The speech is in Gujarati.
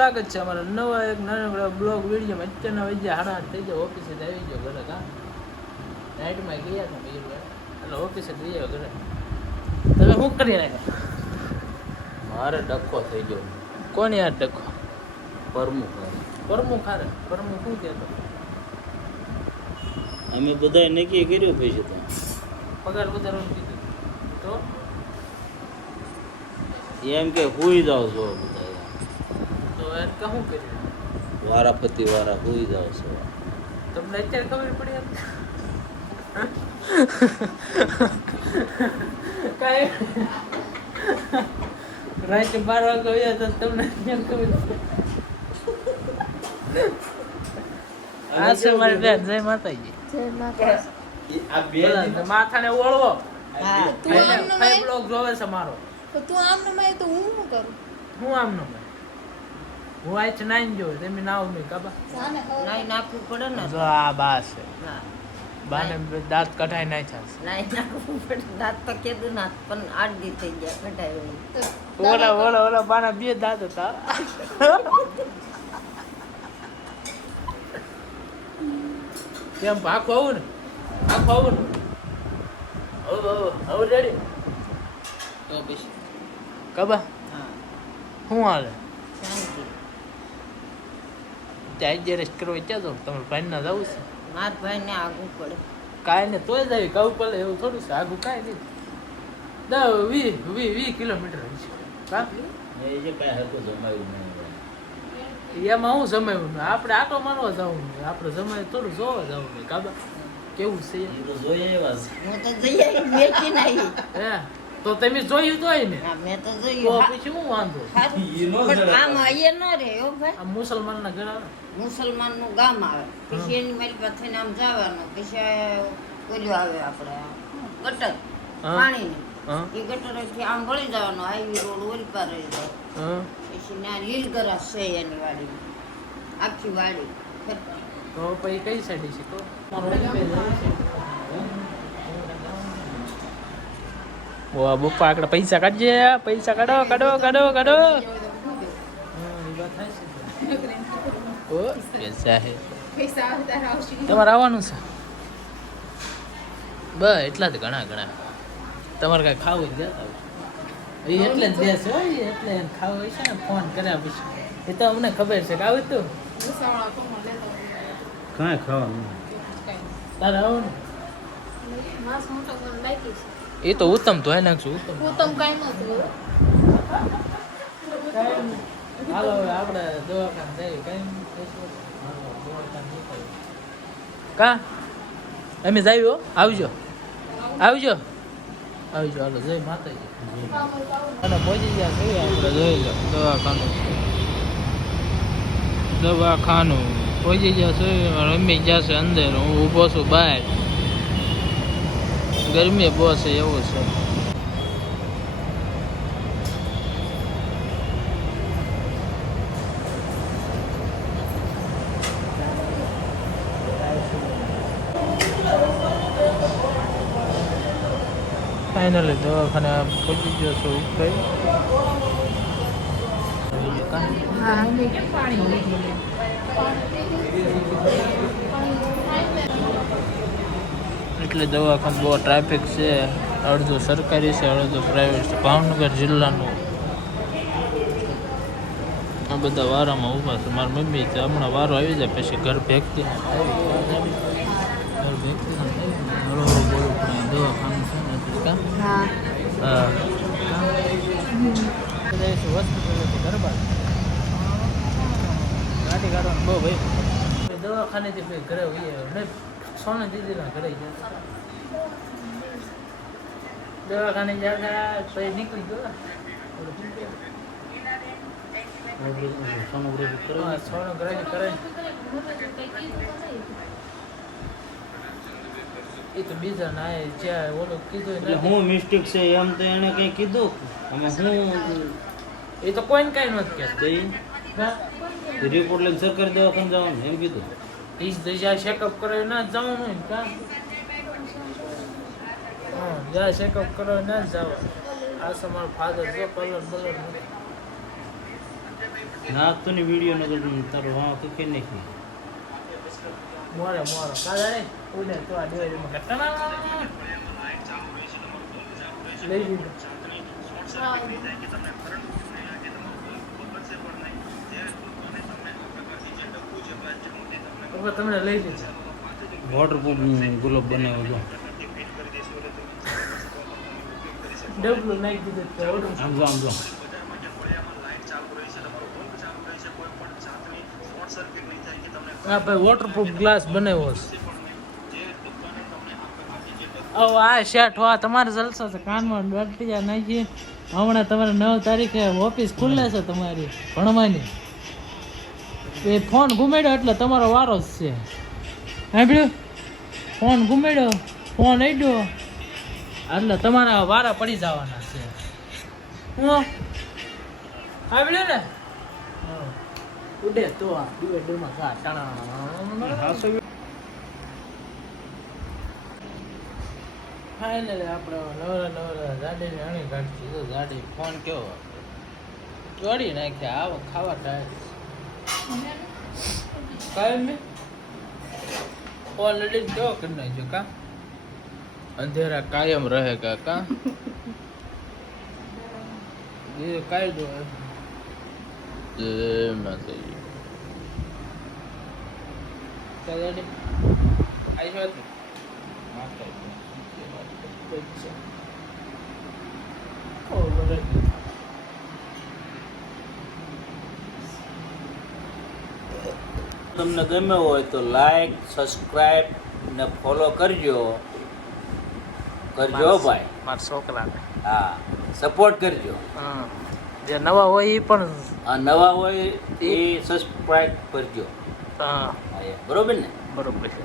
સ્વાગત છે અમારા નવા એક નાનકડા બ્લોગ વિડીયોમાં. અત્યારના વાગ્યા 8:30 થઈ જાય. ઓફિસે આવી ગયો ઘરે. કા નાઇટમાં ગયા હતા મયુરભાઈ, એટલે ઓફિસે જઈ આવ્યો ઘરે. તમે શું કરી રહ્યા? મારે ડખો થઈ ગયો. કોને યાર ડખો? પરમુખ હારે પરમુખ શું કહેતો? અમે બધાએ નક્કી કર્યું પછી તો પગાર વધારવાનું કીધું તો એમ કે હુઈ જાવ છો બધા. તો યાર શું કર્યું? વારાફરતી વારા હુઈ જાવ છો. તમને અત્યારે ખબર પડી એમ? કાંઈ રાતે 12 વાગે ગયા તો તમને કેમ ખબર? આ છે મારી બેન. જય માતાજી. જય માતા. આ બે માથાને ઓળવો. હા તું આમનો ફાઈવ બ્લોગ જોવે છે મારો. તો તું આમનો માય તો હું શું કરું? હું આમનો મેં હું આજ નાઈન જોવે તમે નાવ નહીં કાબા. જાને ખબર નાઈ નાખવું પડે ને. જો આ બા છે. હા. બાને દાંત કઢાઈ નાખ્યા છે. નાઈ નાખવું પડે. દાંત તો કીધું ના પણ 8 દી થઈ ગયા કઢાય. તો ઓલા બાના બે દાંત હતા. કેમ આખું આવું ને? આખું આવું ને? હવે રેડી તો પછી કાબા હા શું હાલે? શાંતિ. ત્યાં એડજસ્ટ કરવા ક્યાં જાવ? તમારે ભાઈના જવું છે? માર ભાઈ ને આગું પડે. કાંઈ ને તોય જ આવી કહું પડે એવું થોડું છે. આગું કાંઈ નહીં. 20 કિલોમીટર છે. કા એ જે કાંઈ હતું જમાયું નહીં. એમાં હું જમાયું ને આપણે આટો મારવા જવું ને આપણે જમાય થોડું જોવા જવું ને કાબા કેવું છે એ તો જોઈએ એવા છે. હું તો જઈ આવી બેઠી નહીં. હે તો તમે જોયું તો હોય ને હા મેં તો તો જોયું. પછી હું વાંધો? સારું. ઈ નો પણ જરા. આમ અહીંયા ન રહે હો ભાઈ. આ મુસલમાનના ઘર આવે. મુસલમાન નું ગામ આવે પછી એની મારી પાસે આમ જવાનું પછી ઓલું આવે આપણે ગટર હા. પાણીની હા એ ગટરેથી આમ વળી જવાનું હાઈવે રોડ ઓલી પાર રહી જાય હા પછી ત્યાં લીલ ગરાસ છે એની વાડી આખી વાડી ફરતી. તો પછી કઈ સાઈડ છે? તો વાહ બપ્પા આગળ પૈસા કાઢજે. પૈસા કાઢો. ઓ પૈસા હે. પૈસા આવે તારે આવશે. તમારે આવવાનું છે? બસ એટલા જ ઘણા. તમારે કાંઈ ખાવું જ જતા એ એટલે જ દેશ હોય એટલે એને ખાવું હોય છે ને ફોન કર્યા પછી એ તો અમને ખબર છે કે આવું તું ઉસાવાળા કોણ લેતો કાંઈ ખાવાનું તારે આવું ને માસ મોટો કોણ લાગી છે. એ તો ઉત્તમ તો હે નાખશું ઉત્તમ. હું તમ કાઈ ન કરું. હાલો હવે આપણે દવાખાને જઈએ. કા અમે જઈએ. આવજો હાલો જય માતાજી. અને પહોંચી ગયા કઈ આપણે જોઈ લો દવાખાનું પહોંચી જશે. રમી જશે અંદર, હું ઊભો છું બહાર. ગરમી બહુ છે એવું છે. ફાઇનલી દવાખાને પહોંચી ગયો છું. હા મે કેમ પાણી લીધું? એટલે દવાખાને બહુ ટ્રાફિક છે. અડધું સરકારી છે, અડધું પ્રાઇવેટ છે. ભાવનગર જિલ્લાનું આ બધા વારામાં ઊભા છે. મારી મમ્મી તો હમણાં વારો આવી જાય પછી ઘર ભેગતી દવાખાનું છે ને હા હોસ્પિટલ ગરબા ગાડી કાઢવાનું બહુ ભાઈ. દવાખાનેથી ભાઈ ઘરે હોઈએ સોને દીદીના ઘરે ગયા. દવાખાને જતા પછી નીકળી ગયો. સોનોગ્રાફી કરો. સોનોગ્રાફી કરે એ તો બીજા ના જ્યાં ઓલો કીધું એટલે હું મિસ્ટેક છે એમ તો એને કઈ કીધું આમાં હું એ તો કોઈને કઈ નથી કહેતું. રિપોર્ટ લઈને સરકારી દવાખાને જવાનું એમ કીધું. 30 ચેકઅપ કરાવી ના જવાનું હોય ને કા જ્યાં ચેકઅપ કરાવી ના જ જવાનું. આ છે મારો ફાધર જો કલર નાખતો ને વિડીયો નો તો તારો વાં તો કે નાખી મોરે કાલે રે ઉડે તો આ ડેરીમાં કટના લઈ લીધું હવે તમને લઈ લીધું વોટરપ્રૂફ ગુલાબ બનાવ્યો તો ડબલું નાખી દીધું તો ઓડું આમ જો હા ભાઈ વોટરપ્રૂફ ગ્લાસ બનાવ્યો છે આ શર્ટ વા તમારે જલસો છે કાનમાં બટિયા નાખી હમણાં તમારે 9 તારીખે ઓફિસ ખુલ્લે છે તમારી ભણવાની એ ફોન ઘુમાડ્યો એટલે તમારો વારો જ છે સાંભળ્યું ફોન ઘુમાડ્યો ફોન આડ્યો એટલે તમારા વારા પડી જવાના છે હું સાંભળ્યું ને ઉડે તો આ ડિવાઈડરમાં કા ટાણા ફાઇનલી આપણે નવરા ગાડીને અણી કાઢી તો ગાડી ફોન કેવો તોડી નાખ્યા આવો ખાવા ટાઈમ કાયમ મેં ઓલરેડી કેવો કરી નાખ્યો કા અંધેરા કાયમ રહે કા એ કાયદો એમ ના થઈ ગાડી આવી વાત તમને ગમે હોય તો લાઈક સબસ્ક્રાઇબ ને ફોલો કરજો ભાઈ મારા છોકરાને હા સપોર્ટ કરજો હા જે નવા હોય એ પણ આ નવા હોય એ સબસ્ક્રાઇબ કરજો હા બરોબર ને બરોબર છે